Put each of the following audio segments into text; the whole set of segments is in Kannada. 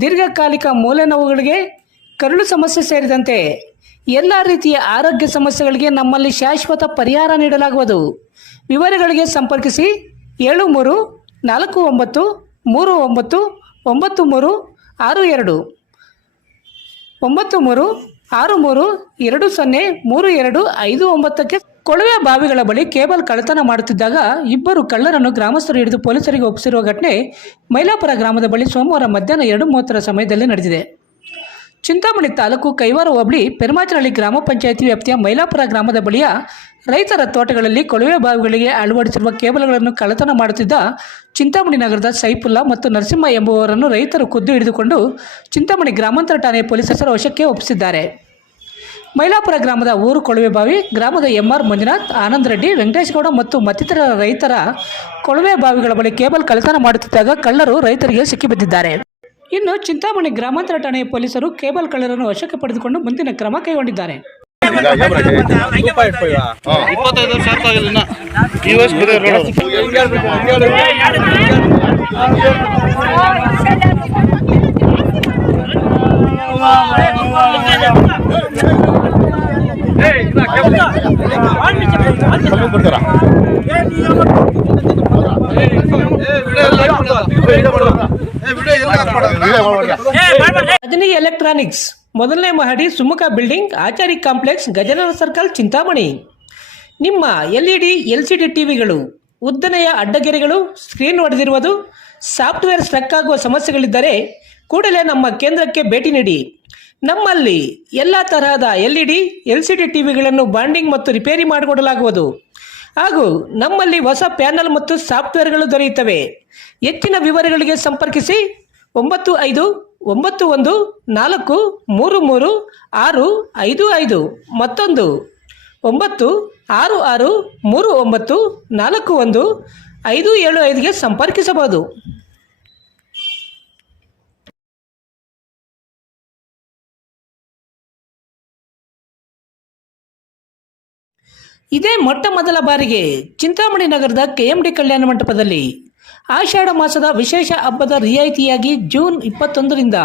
ದೀರ್ಘಕಾಲಿಕ ಮೂಲೆ ನೋವುಗಳಿಗೆ ಕರುಳು ಸಮಸ್ಯೆ ಸೇರಿದಂತೆ ಎಲ್ಲ ರೀತಿಯ ಆರೋಗ್ಯ ಸಮಸ್ಯೆಗಳಿಗೆ ನಮ್ಮಲ್ಲಿ ಶಾಶ್ವತ ಪರಿಹಾರ ನೀಡಲಾಗುವುದು. ವಿವರಗಳಿಗೆ ಸಂಪರ್ಕಿಸಿ ಏಳು ಮೂರು ನಾಲ್ಕು ಒಂಬತ್ತು ಮೂರು ಒಂಬತ್ತು ಒಂಬತ್ತು ಮೂರು ಆರು ಎರಡು. ಒಂಬತ್ತು ಮೂರು ಆರು ಮೂರು ಎರಡು ಸೊನ್ನೆ ಮೂರು ಎರಡು ಐದು ಒಂಬತ್ತಕ್ಕೆ ಕೊಳವೆ ಬಾವಿಗಳ ಬಳಿ ಕೇಬಲ್ ಕಳ್ಳತನ ಮಾಡುತ್ತಿದ್ದಾಗ ಇಬ್ಬರು ಕಳ್ಳರನ್ನು ಗ್ರಾಮಸ್ಥರು ಹಿಡಿದು ಪೊಲೀಸರಿಗೆ ಒಪ್ಪಿಸಿರುವ ಘಟನೆ ಮೈಲಾಪುರ ಗ್ರಾಮದ ಬಳಿ ಸೋಮವಾರ ಮಧ್ಯಾಹ್ನ ಎರಡು ಮೂವತ್ತರ ಸಮಯದಲ್ಲಿ ನಡೆದಿದೆ. ಚಿಂತಾಮಣಿ ತಾಲೂಕು ಕೈವಾರ ಹೋಬಳಿ, ಪೆರುಮಾಚನಹಳ್ಳಿ ಗ್ರಾಮ ಪಂಚಾಯಿತಿ ವ್ಯಾಪ್ತಿಯ ಮೈಲಾಪುರ ಗ್ರಾಮದ ಬಳಿಯ ರೈತರ ತೋಟಗಳಲ್ಲಿ ಕೊಳವೆ ಬಾವಿಗಳಿಗೆ ಅಳವಡಿಸಿರುವ ಕೇಬಲ್ಗಳನ್ನು ಕಳ್ಳತನ ಮಾಡುತ್ತಿದ್ದ ಚಿಂತಾಮಣಿ ನಗರದ ಸೈಫುಲ್ಲಾ ಮತ್ತು ನರಸಿಂಹ ಎಂಬುವವರನ್ನು ರೈತರು ಖುದ್ದು ಹಿಡಿದುಕೊಂಡು ಚಿಂತಾಮಣಿ ಗ್ರಾಮಾಂತರ ಠಾಣೆ ಪೊಲೀಸರ ವಶಕ್ಕೆ ಒಪ್ಪಿಸಿದ್ದಾರೆ. ಮೈಲಾಪುರ ಗ್ರಾಮದ ಊರು ಕೊಳವೆ ಬಾವಿ, ಗ್ರಾಮದ ಎಂಆರ್ ಮಂಜುನಾಥ್, ಆನಂದ್ ರೆಡ್ಡಿ ವೆಂಕಟೇಶಗೌಡ ಮತ್ತು ಮತ್ತಿತರ ರೈತರ ಕೊಳವೆ ಬಾವಿಗಳ ಬಳಿ ಕೇಬಲ್ ಕಳ್ಳತನ ಮಾಡುತ್ತಿದ್ದಾಗ ಕಳ್ಳರು ರೈತರಿಗೆ ಸಿಕ್ಕಿಬಿದ್ದಿದ್ದಾರೆ ಇನ್ನು ಚಿಂತಾಮಣಿ ಗ್ರಾಮಾಂತರ ಠಾಣೆಯ ಪೊಲೀಸರು ಕೇಬಲ್ ಕಳ್ಳರನ್ನು ವಶಕ್ಕೆ ಪಡೆದುಕೊಂಡು ಮುಂದಿನ ಕ್ರಮ ಕೈಗೊಂಡಿದ್ದಾರೆ ವರ್ಷ ಆಗ್ತಾಗಿಲ್ಲ ಇನ್ನ ಈ ವರ್ಷ ಬಿದ್ದವ್ರು ನೋಡು ರಜನಿ ಎಲೆಕ್ಟ್ರಾನಿಕ್ಸ್ ಮೊದಲನೇ ಮಹಡಿ Sumukha building Achari complex Gajanana circle Chintamani. ನಿಮ್ಮ L E D L C D ಟಿವಿಗಳು, ಉದ್ದನೆಯ ಅಡ್ಡಗೆರೆಗಳು ಸ್ಕ್ರೀನ್ ಹೊಡೆದಿರುವುದು ಸಾಫ್ಟ್ವೇರ್ ಸ್ಟ್ರಕ್ ಆಗುವ ಸಮಸ್ಯೆಗಳಿದ್ದರೆ ಕೂಡಲೇ ನಮ್ಮ ಕೇಂದ್ರಕ್ಕೆ ಭೇಟಿ ನೀಡಿ. ನಮ್ಮಲ್ಲಿ ಎಲ್ಲ ತರಹದ L E D L C D ಟಿವಿಗಳನ್ನು bonding ಮತ್ತು ರಿಪೇರಿ ಮಾಡಿಕೊಡಲಾಗುವುದು. ಹಾಗೂ ನಮ್ಮಲ್ಲಿ ಹೊಸ ಪ್ಯಾನಲ್ ಮತ್ತು ಸಾಫ್ಟ್ವೇರ್ಗಳು ದೊರೆಯುತ್ತವೆ. ಹೆಚ್ಚಿನ ವಿವರಗಳಿಗೆ ಸಂಪರ್ಕಿಸಿ ಒಂಬತ್ತು ಐದು, ಒಂಬತ್ತು ಒಂದು, ನಾಲ್ಕು, ಮೂರು ಮೂರು, ಆರು, ಐದು ಐದು. ಮತ್ತೊಂದು, ಒಂಬತ್ತು ಆರು ಆರು ಮೂರು ಒಂಬತ್ತು ನಾಲ್ಕು ಒಂದು ಐದು ಏಳು ಐದುಗೆ ಸಂಪರ್ಕಿಸಬಹುದು. ಇದೇ ಮೊಟ್ಟ ಮೊದಲ ಬಾರಿಗೆ ಚಿಂತಾಮಣಿ ನಗರದ ಕೆಎಂಡಿ ಕಲ್ಯಾಣ ಮಂಟಪದಲ್ಲಿ ಆಷಾಢ ಮಾಸದ ವಿಶೇಷ ಹಬ್ಬದ ರಿಯಾಯಿತಿಯಾಗಿ ಜೂನ್ ಇಪ್ಪತ್ತೊಂದರಿಂದ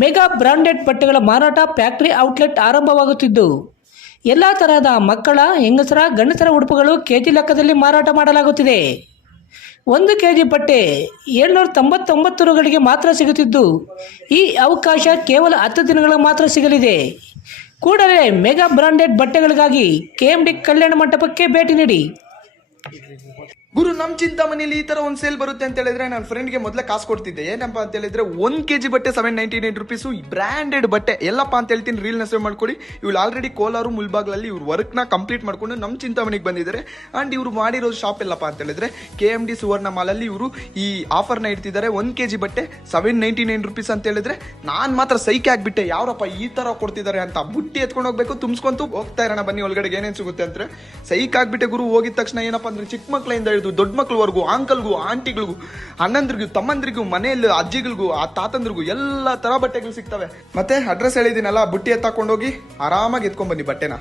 ಮೆಗಾ ಬ್ರಾಂಡೆಡ್ ಬಟ್ಟೆಗಳ ಮಾರಾಟ ಫ್ಯಾಕ್ಟರಿ ಔಟ್ಲೆಟ್ ಆರಂಭವಾಗುತ್ತಿದ್ದು, ಎಲ್ಲ ತರಹದ ಮಕ್ಕಳ, ಹೆಂಗಸರ, ಗಂಡಸರ ಉಡುಪುಗಳು ಕೆಜಿ ಲೆಕ್ಕದಲ್ಲಿ ಮಾರಾಟ ಮಾಡಲಾಗುತ್ತಿದೆ. ಒಂದು ಕೆ ಜಿ ಬಟ್ಟೆ ಏಳ್ನೂರ ತೊಂಬತ್ತೊಂಬತ್ತು ರೂಗಳಿಗೆ ಮಾತ್ರ ಸಿಗುತ್ತಿದ್ದು, ಈ ಅವಕಾಶ ಕೇವಲ ಹತ್ತು ದಿನಗಳ ಮಾತ್ರ ಸಿಗಲಿದೆ. ಕೂಡಲೇ ಮೆಗಾ ಬ್ರಾಂಡೆಡ್ ಬಟ್ಟೆಗಳಿಗಾಗಿ ಕೆಎಂಡಿ ಕಲ್ಯಾಣ ಮಂಟಪಕ್ಕೆ ಭೇಟಿ ನೀಡಿ. ಗುರು, ನಮ್ ಚಿಂತಾಮಣಿಲಿ ಈ ತರ ಒಂದು ಸೇಲ್ ಬರುತ್ತೆ ಅಂತ ಹೇಳಿದ್ರೆ ನನ್ನ ಫ್ರೆಂಡ್ಗೆ ಮೊದಲೇ ಕಾಸು ಕೊಡ್ತಿದ್ದೆ. ಏನಪ್ಪ ಅಂತ ಹೇಳಿದ್ರೆ ಕೆ ಜಿ ಬಟ್ಟೆ seven ninety nine rupees branded ಬಟ್ಟೆ. ಎಲ್ಲಪ್ಪ ಅಂತ ಹೇಳ್ತೀನಿ ರೀಲ್ನ ಮಾಡ್ಕೊಡಿ. ಇವ್ಳು ಆಲ್ರೆಡಿ ಕೋಲಾರು, ಮುಲ್ಬಾಗ್ಲಲ್ಲಿ ಇವ್ರ ವರ್ಕ್ನ ಕಂಪ್ಲೀಟ್ ಮಾಡ್ಕೊಂಡು ನಮ್ಮ ಚಿಂತಾಮಣಿಗೆ ಬಂದಿದ್ದಾರೆ. ಅಂಡ್ ಇವ್ರು ಮಾಡಿರೋ ಶಾಪ್ ಎಲ್ಲಪ್ಪ ಅಂತ ಹೇಳಿದ್ರೆ ಕೆ ಎಂ ಡಿ ಸುವರ್ಣ ಮಾಲಲ್ಲಿ ಇವರು ಈ ಆಫರ್ನ ಒಂದು ಕೆ ಜಿ ಬಟ್ಟೆ ಸೆವೆನ್ ನೈಂಟಿ ನೈನ್ ರುಪೀಸ್ ಅಂತ ಹೇಳಿದ್ರೆ ನಾನು ಮಾತ್ರ ಸೈಕೆ ಆಗಿಬಿಟ್ಟೆ. ಯಾರಪ್ಪ ಈ ತರ ಕೊಡ್ತಿದ್ದಾರೆ ಅಂತ ಬುಟ್ಟಿ ಎತ್ಕೊಂಡು ಹೋಗ್ಬೇಕು, ತುಂಬಿಸ್ಕೊಂತು ಹೋಗ್ತಾ ಇರೋಣ ಬನ್ನಿ ಒಳಗಡೆ ಏನೇನು ಸಿಗುತ್ತೆ ಅಂದರೆ ಸೈಕ್ ಆಗಿಬಿಟ್ಟೆ ಗುರು, ಹೋಗಿದ ತಕ್ಷಣ ಏನಪ್ಪ ಅಂದ್ರೆ ಚಿಕ್ಕ ಮಕ್ಕಳಿಂದ ಹಿಡಿದು ದೊಡ್ಡ ಮಕ್ಕಳವರೆಗೂ ಅಂಕಲ್ಗೂ ಆಂಟಿಗಳಿಗೂ ಅಣ್ಣಂದ್ರಿಗೂ, ತಮ್ಮಂದ್ರಿಗೂ, ಮನೆಯಲ್ಲಿ ಅಜ್ಜಿಗಳಿಗೂ, ಆ ತಾತಂದ್ರಿಗೂ ಎಲ್ಲ ತರ ಬಟ್ಟೆಗಳು ಸಿಗ್ತವೆ. ಮತ್ತೆ ಅಡ್ರೆಸ್ ಹೇಳಿದಿನಲ್ಲ ಬುಟ್ಟಿ ಎತ್ತಾಕೊಂಡೋಗಿ ಆರಾಮಾಗಿ ಎತ್ಕೊಂಡ್ ಬನ್ನಿ ಬಟ್ಟೆನ.